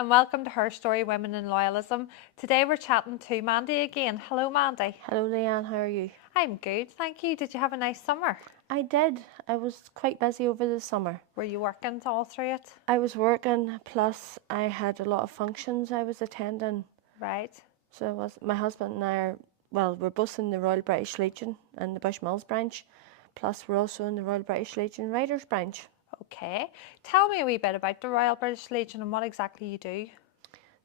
and welcome to Her Story Women in Loyalism. Today we're chatting to Mandy again. Hello, Mandy. Hello, Leanne. How are you? I'm good, thank you. Did you have a nice summer? I did. I was quite busy over the summer. Were you working all through it? I was working, plus I had a lot of functions I was attending. Right. So my husband and I we're both in the Royal British Legion and the Bushmills branch, plus we're also in the Royal British Legion Riders branch. Okay. Tell me a wee bit about the Royal British Legion and what exactly you do.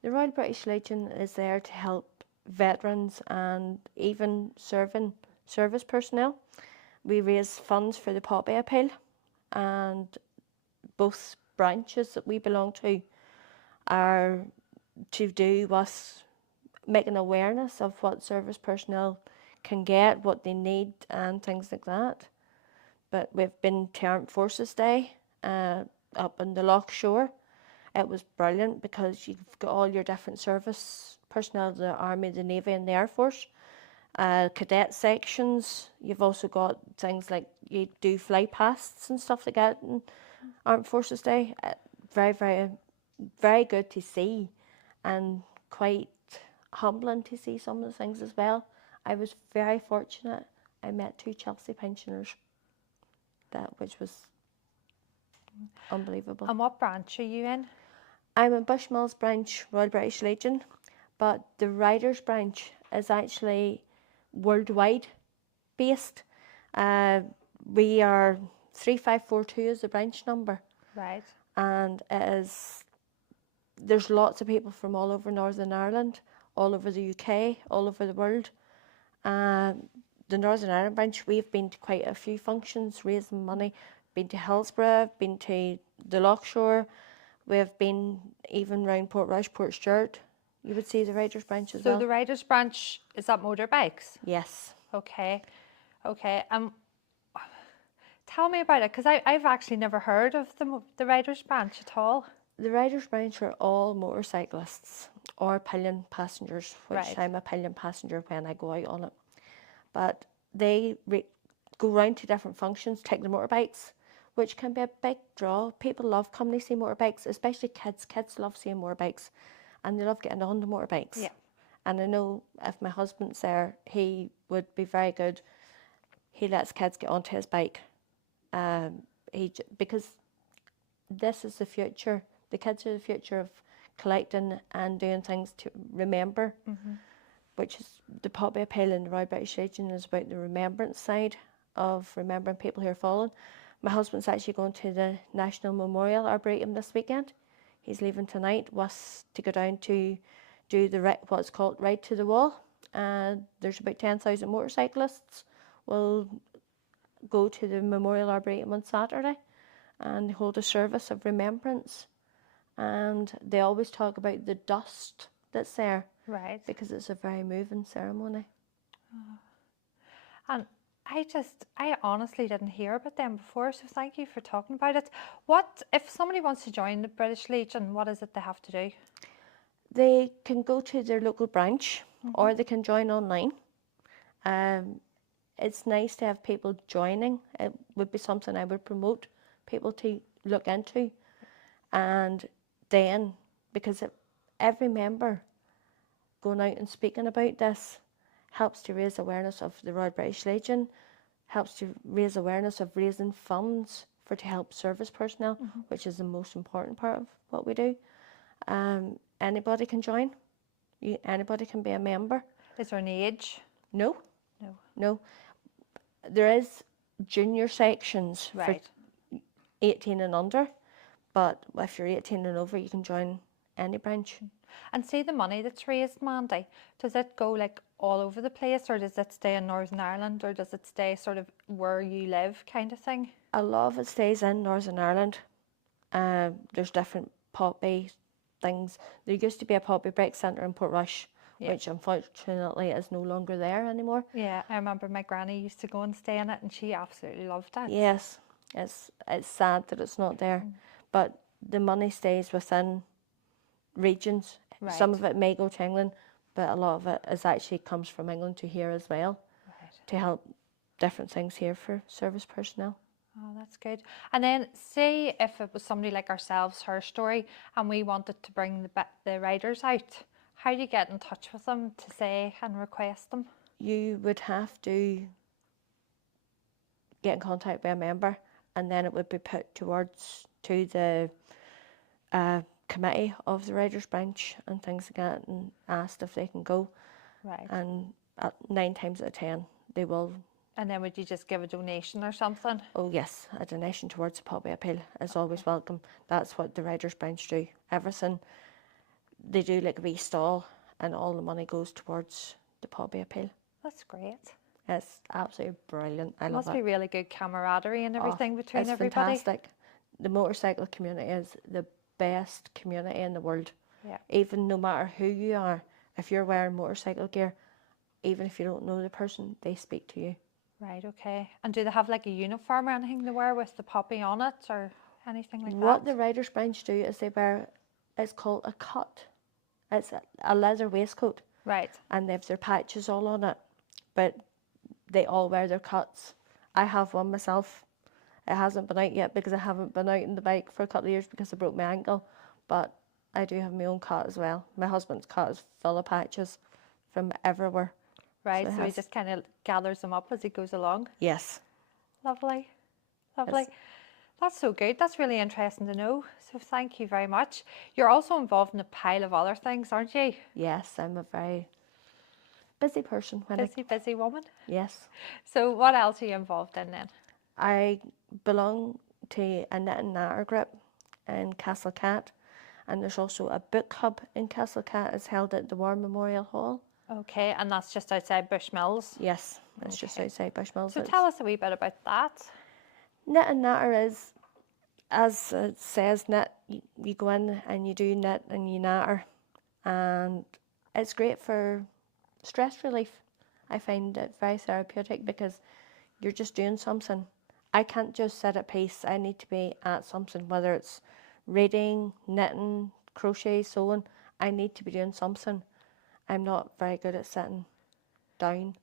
The Royal British Legion is there to help veterans and even service personnel. We raise funds for the Poppy Appeal, and both branches that we belong to are to do with making awareness of what service personnel can get, what they need, and things like that. But we've been to Armed Forces Day up in the Loch Shore. It was brilliant because you've got all your different service personnel, the Army, the Navy, and the Air Force. Cadet sections. You've also got things like you do fly pasts and stuff like that in Armed Forces Day. Very, very, very good to see, and quite humbling to see some of the things as well. I was very fortunate. I met 2 Chelsea pensioners, which was unbelievable. And what branch are you in? I'm in Bushmills branch, Royal British Legion, but the Riders branch is actually worldwide based. We are 3542 is the branch number. Right. And there's lots of people from all over Northern Ireland, all over the UK, all over the world. The Northern Ireland branch, we've been to quite a few functions, raising money. Been to Hillsborough, been to the Loch Shore. We've been even round Portrush, Portstewart. You would see the Riders branch as well. So the Riders branch, is that motorbikes? Yes. Okay. Tell me about it, because I've actually never heard of the Riders branch at all. The Riders branch are all motorcyclists or pillion passengers, which Right. I'm a pillion passenger when I go out on it. But they go round to different functions, take the motorbikes, which can be a big draw. People love coming to see motorbikes, especially kids. Kids love seeing motorbikes, and they love getting on the motorbikes. Yeah. And I know if my husband's there, he would be very good. He lets kids get onto his bike. Because this is the future. The kids are the future of collecting and doing things to remember, which is the Poppy Appeal in the Royal British Legion is about the remembrance side of remembering people who are fallen. My husband's actually going to the National Memorial Arboretum this weekend. He's leaving tonight to go down to do what's called Ride to the Wall. There's about 10,000 motorcyclists will go to the Memorial Arboretum on Saturday and hold a service of remembrance. And they always talk about the dust that's there. Right. Because it's a very moving ceremony. And I honestly didn't hear about them before, so thank you for talking about it. What, if somebody wants to join the British Legion, what is it they have to do? They can go to their local branch or they can join online. It's nice to have people joining. It would be something I would promote people to look into. And then, because every member going out and speaking about this helps to raise awareness of the Royal British Legion, helps to raise awareness of raising funds to help service personnel, which is the most important part of what we do. Anybody can join. Anybody can be a member. Is there an age? No. No. No. There is junior sections Right. for 18 and under, but if you're 18 and over, you can join any branch. And see the money that's raised, Mandy, does it go like all over the place, or does it stay in Northern Ireland, or does it stay sort of where you live kind of thing? A lot of it stays in Northern Ireland. There's different poppy things. There used to be a poppy break centre in Portrush, which unfortunately is no longer there anymore. Yeah, I remember my granny used to go and stay in it, and she absolutely loved it. Yes, it's sad that it's not there, but the money stays within regions. Right. Some of it may go to England, but a lot of it actually comes from England to here as well, Right. to help different things here for service personnel. Oh, that's good. And then say if it was somebody like ourselves, her story, and we wanted to bring the riders out, how do you get in touch with them to say and request them? You would have to get in contact with a member, and then it would be put towards to the committee of the Riders Branch and things like that, and asked if they can go. Right. And 9 times out of 10, they will. And then would you just give a donation or something? Oh yes, a donation towards the Poppy Appeal is always welcome. That's what the Riders Branch do. Everything they do, like a wee stall, and all the money goes towards the Poppy Appeal. That's great. It's absolutely brilliant. I love Must be it. really good camaraderie and everything between It's everybody. fantastic. The motorcycle community is the best community in the world. Yeah. Even no matter who you are, if you're wearing motorcycle gear, even if you don't know the person, they speak to you. Right, okay. And do they have like a uniform or anything to wear with the poppy on it or anything like What that? the Riders Branch do is they wear, it's called a cut. It's a leather waistcoat, Right. and they have their patches all on it, but they all wear their cuts. I have one myself. It hasn't been out yet because I haven't been out on the bike for a couple of years because I broke my ankle, but I do have my own cut as well. My husband's cut is full of patches from everywhere. Right, it so he has- just kind of gathers them up as he goes along. Yes. Lovely, lovely. Yes. That's so good. That's really interesting to know. So thank you very much. You're also involved in a pile of other things, aren't you? Yes, I'm a very busy person. Busy woman. Yes. So what else are you involved in then? I belong to a knit and natter group in Castlecat, and there's also a book hub in Castlecat. It's held at the War Memorial Hall. Okay, and that's just outside Bushmills. Yes, it's just Okay. outside Bushmills. So tell us a wee bit about that. Knit and natter is, as it says, knit. You go in and you do knit and you natter, and it's great for stress relief. I find it very therapeutic because you're just doing something. I can't just sit at peace. I need to be at something, whether it's reading, knitting, crochet, sewing. I need to be doing something. I'm not very good at sitting down.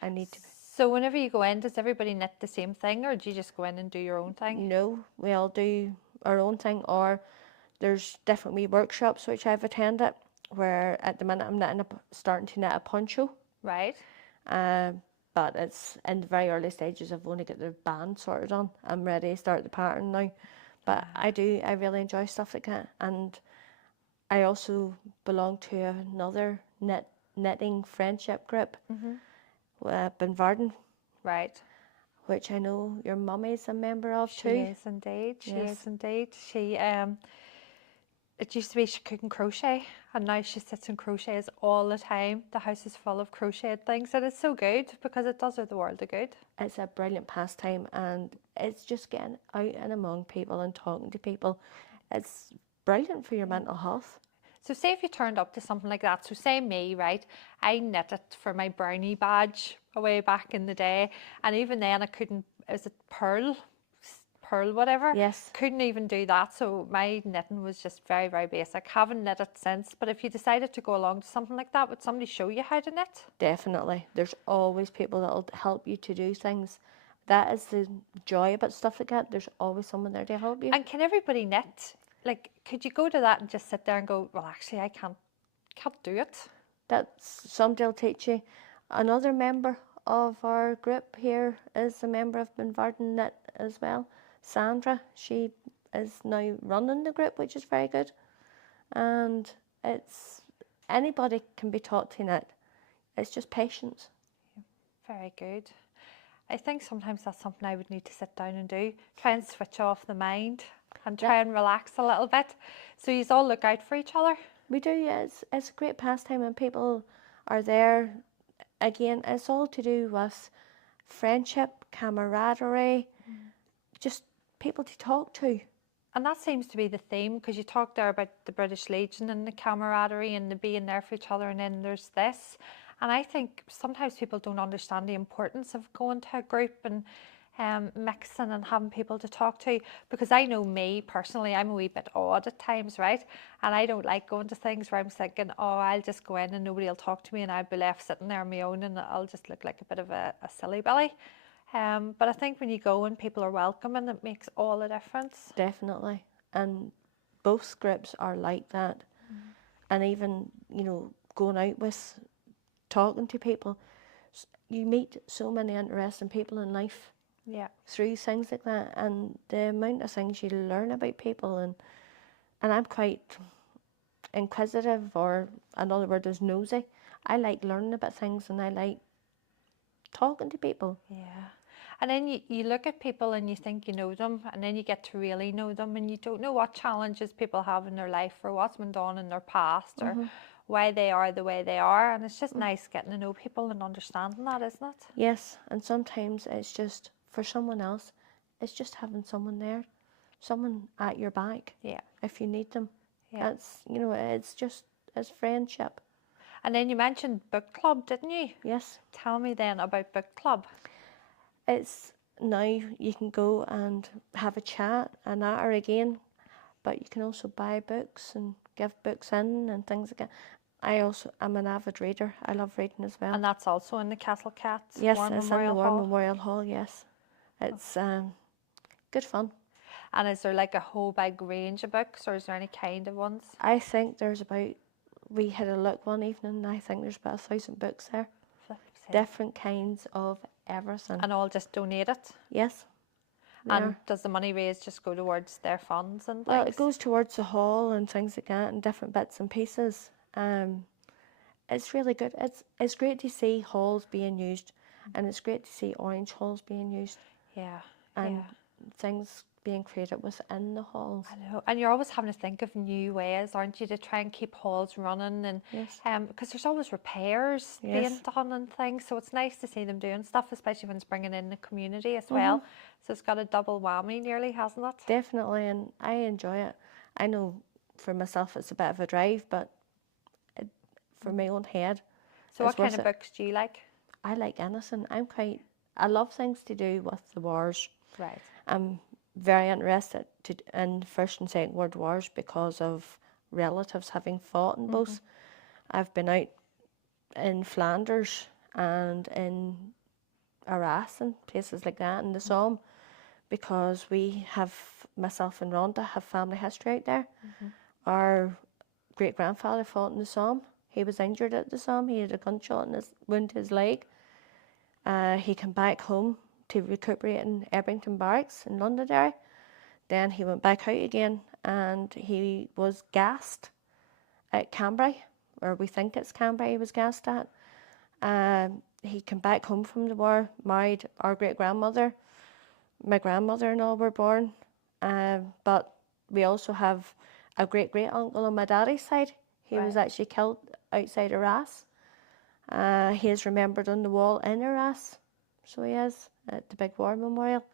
I need to be. So whenever you go in, does everybody knit the same thing or do you just go in and do your own thing? No, we all do our own thing, or there's different wee workshops which I've attended where at the minute I'm starting to knit a poncho. Right. But it's in the very early stages. I've only got the band sorted on. I'm ready to start the pattern now. But I really enjoy stuff like that. And I also belong to another knitting friendship group, Binvarden, Right. which I know your mummy's a member of She too. is indeed. She Yes. is indeed. She it used to be she couldn't crochet and now she sits and crochets all the time. The house is full of crocheted things and it's so good because it does her the world of good. It's a brilliant pastime, and it's just getting out and among people and talking to people. It's brilliant for your mental health. So say if you turned up to something like that, so say me, right, I knit it for my brownie badge way back in the day, and even then I couldn't, is it pearl whatever? Yes. Couldn't even do that, so my knitting was just very, very basic. Haven't knitted since, but if you decided to go along to something like that, would somebody show you how to knit? Definitely. There's always people that'll help you to do things. That is the joy about stuff like that. There's always someone there to help you. And can everybody knit? Like, could you go to that and just sit there and go, well, actually, I can't do it? That's somebody will teach you. Another member of our group here is a member of Binvarden Knit as well. Sandra, she is now running the group, which is very good. And it's anybody can be taught to knit. It's just patience. Very good. I think sometimes that's something I would need to sit down and do. Try and switch off the mind and try and relax a little bit. So you all look out for each other. We do, yeah. It's a great pastime and people are there. Again, it's all to do with friendship, camaraderie, just people to talk to. And that seems to be the theme because you talked there about the British Legion and the camaraderie and the being there for each other, and then there's this. And I think sometimes people don't understand the importance of going to a group and mixing and having people to talk to, because I know me personally, I'm a wee bit odd at times, right? And I don't like going to things where I'm thinking, oh, I'll just go in and nobody will talk to me and I'll be left sitting there on my own and I'll just look like a bit of a silly belly. But I think when you go and people are welcoming, it makes all the difference. Definitely. And both scripts are like that. And even, you know, going out with, talking to people, you meet so many interesting people in life Yeah. through things like that, and the amount of things you learn about people, and I'm quite inquisitive, or another word is nosy. I like learning about things, and I like talking to people. Yeah. And then you look at people and you think you know them, and then you get to really know them, and you don't know what challenges people have in their life, or what's been done in their past, or why they are the way they are. And it's just nice getting to know people and understanding that, isn't it? Yes, and sometimes it's just, for someone else, it's just having someone there, someone at your back Yeah. if you need them. Yeah. It's, you know, it's just, it's friendship. And then you mentioned book club, didn't you? Yes. Tell me then about book club. It's now you can go and have a chat and that, or again, but you can also buy books and give books in and things like that. I also am an avid reader. I love reading as well. And that's also in the Castle Cats Yes, War it's in the Memorial War Hall. Memorial Hall, yes. It's good fun. And is there like a whole big range of books, or is there any kind of ones? I think there's about, we had a look one evening, and I think there's about 1,000 books there. Flip's sake. Different kinds of everything. And all just donated? Yes, they And are. does the money raised just go towards their funds and Well, things? it goes towards the hall and things like that, and different bits and pieces. It's really good. It's great to see halls being used, and it's great to see orange halls being used, Yeah, and yeah. things being created within the halls. I know. And you're always having to think of new ways, aren't you, to try and keep halls running, and Yes. because there's always repairs being Yes. done and things, so it's nice to see them doing stuff, especially when it's bringing in the community as well. So it's got a double whammy nearly, hasn't it? Definitely, and I enjoy it. I know for myself it's a bit of a drive, but for my own head, So what it's kind worth of it. books do you like? I like anything. I love things to do with the wars. Right. I'm very interested in First and Second World Wars because of relatives having fought in both. I've been out in Flanders and in Arras and places like that in the Somme, because myself and Rhonda have family history out there. Our great grandfather fought in the Somme. He was injured at the Somme. He had a gunshot in his wound to his leg. He came back home to recuperate in Ebrington Barracks in Londonderry. Then he went back out again, and he was gassed at Cambrai, or we think it's Cambrai he was gassed at. He came back home from the war, married our great grandmother. My grandmother and all were born. But we also have a great great uncle on my daddy's side. He was Right. actually killed outside Arras. He is remembered on the wall in Arras, so he is, at the big war memorial.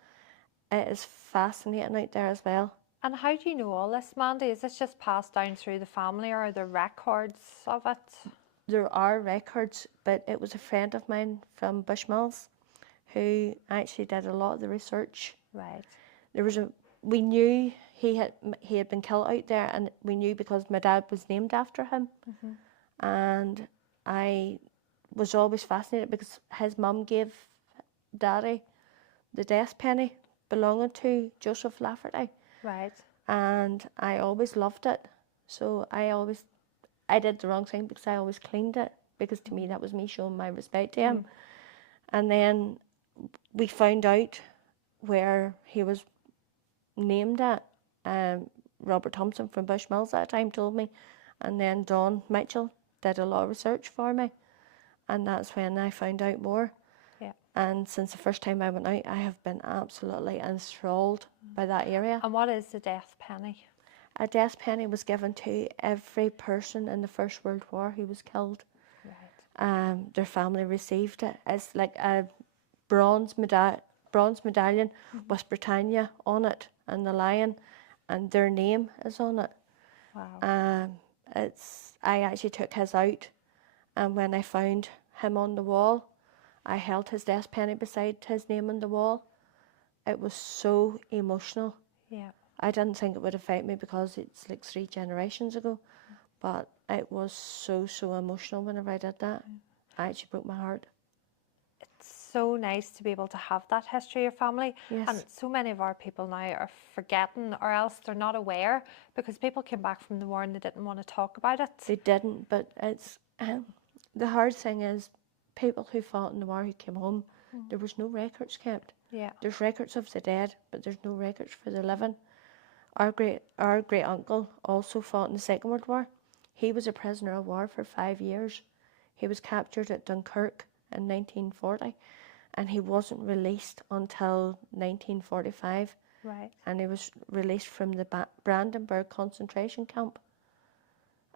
It is fascinating out there as well. And how do you know all this, Mandy? Is this just passed down through the family, or are there records of it? There are records, but it was a friend of mine from Bushmills who actually did a lot of the research. Right. We knew he had been killed out there, and we knew because my dad was named after him. And I was always fascinated because his mum gave Daddy the death penny belonging to Joseph Lafferty, Right. and I always loved it. So I did the wrong thing because I always cleaned it, because to me that was me showing my respect to him. And then we found out where he was named at. Robert Thompson from Bushmills at the time told me, and then Don Mitchell did a lot of research for me, and that's when I found out more. Yeah. And since the first time I went out, I have been absolutely enthralled by that area. And what is the death penny? A death penny was given to every person in the First World War who was killed. Right. Their family received it. It's like a bronze medallion with Britannia on it and the lion, and their name is on it. Wow. I actually took his out, and when I found him on the wall, I held his death penny beside his name on the wall. It was so emotional. Yeah. I didn't think it would affect me because it's like 3 generations ago, but it was so emotional whenever I did that. I actually broke my heart. It's so nice to be able to have that history of family. Yes. And so many of our people now are forgetting, or else they're not aware, because people came back from the war and they didn't want to talk about it. They didn't, but it's the hard thing is people who fought in the war who came home, there was no records kept. Yeah. There's records of the dead, but there's no records for the living. Our great uncle also fought in the Second World War. He was a prisoner of war for 5 years. He was captured at Dunkirk in 1940, and he wasn't released until 1945. Right. And he was released from the Brandenburg concentration camp.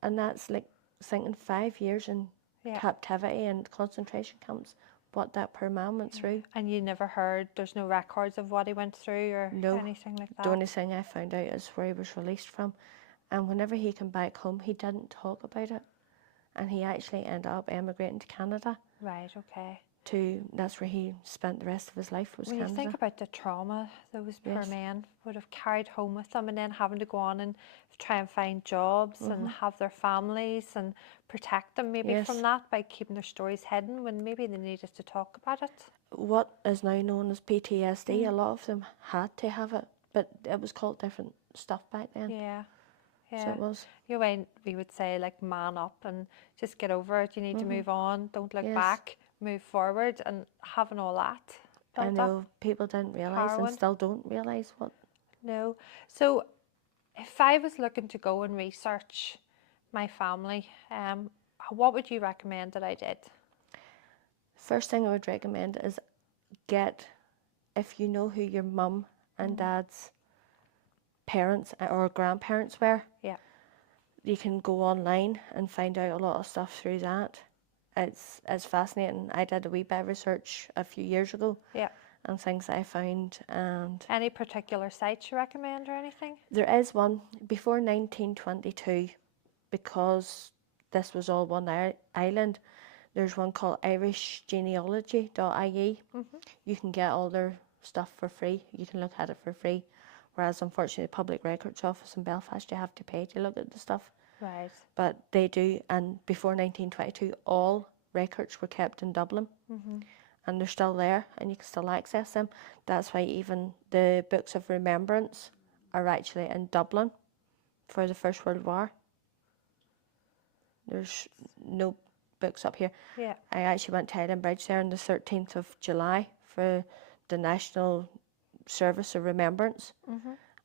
And that's like thinking 5 years in Yeah. captivity and concentration camps, what that poor man went through. And you never heard, there's no records of what he went through or No. anything like that? The only thing I found out is where he was released from. And whenever he came back home, he didn't talk about it. And he actually ended up emigrating to Canada. Right, okay. That's where he spent the rest of his life, was When Canada. you think about the trauma those poor Yes. men would have carried home with them, and then having to go on and try and find jobs and have their families and protect them maybe Yes. from that by keeping their stories hidden when maybe they needed to talk about it. What is now known as PTSD, a lot of them had to have it, but it was called different stuff back then. Yeah. So Yeah. it was. You know, when we would say like man up and just get over it, you need to move on, don't look Yes. back, move forward, and having all that I built know up. people didn't realise and Harrowing. still don't realise what. No. So if I was looking to go and research my family, what would you recommend that I did? First thing I would recommend is if you know who your mum and dad's parents or grandparents were, Yeah. you can go online and find out a lot of stuff through that. It's fascinating. I did a wee bit of research a few years ago Yeah. and things that I found, and Any particular sites you recommend or anything? there is one before 1922, because this was all one island. There's one called irishgenealogy.ie. You can get all their stuff for free. You can look at it for free. Whereas, unfortunately, the Public Records Office in Belfast, you have to pay to look at the stuff. Right. But they do, and before 1922, all records were kept in Dublin. And they're still there, and you can still access them. That's why even the books of remembrance are actually in Dublin for the First World War. There's no books up here. Yeah. I actually went to Edinburgh there on the 13th of July for the National Service of Remembrance,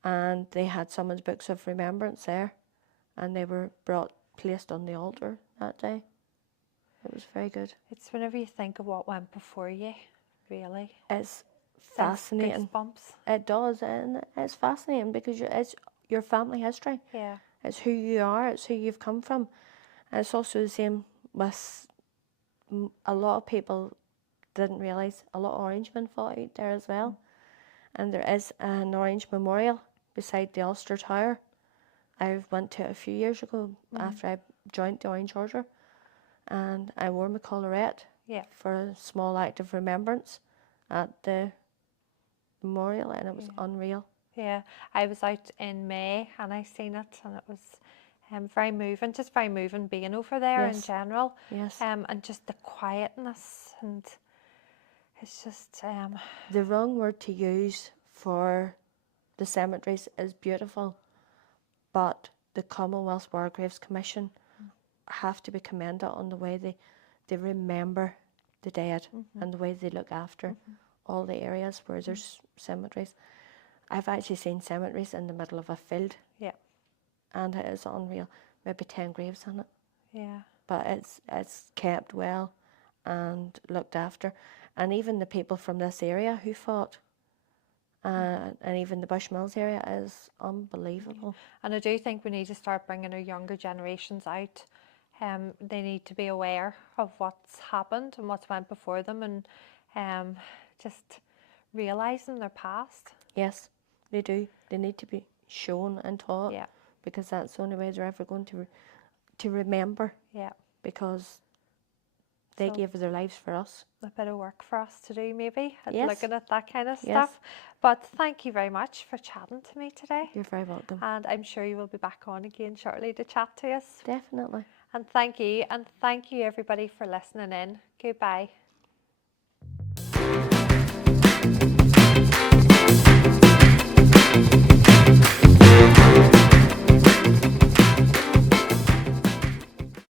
and they had some of the books of remembrance there, and they were placed on the altar that day. It was very good. It's whenever you think of what went before you, really. It's Sends fascinating. goosebumps. It does, and it's fascinating because it's your family history. Yeah. It's who you are. It's who you've come from. And it's also the same with a lot of people didn't realise a lot of Orangemen fought out there as well. And there is an Orange Memorial beside the Ulster Tower. I went to it a few years ago after I joined the Orange Order, and I wore my collarette Yeah. for a small act of remembrance at the memorial, and it was unreal. Yeah. I was out in May and I seen it, and it was very moving, just very moving being over there in Yes. general. Yes. And just the quietness, and it's just The wrong word to use for the cemeteries is beautiful, but the Commonwealth War Graves Commission have to be commended on the way they remember the dead and the way they look after all the areas where there's cemeteries. I've actually seen cemeteries in the middle of a field, yeah. and it is unreal. Maybe 10 graves in it, Yeah. but it's kept well and looked after. And even the people from this area who fought, and even the Bushmills area is unbelievable. And I do think we need to start bringing our younger generations out. They need to be aware of what's happened and what's went before them, and just realising their past. Yes, they do. They need to be shown and taught, Yeah. because that's the only way they're ever going to remember, Yeah. because they So- gave their lives for us. A bit of work for us to do, maybe, at Yes. looking at that kind of Yes. stuff. But thank you very much for chatting to me today. You're very welcome. And I'm sure you will be back on again shortly to chat to us. Definitely. And thank you everybody for listening in. Goodbye.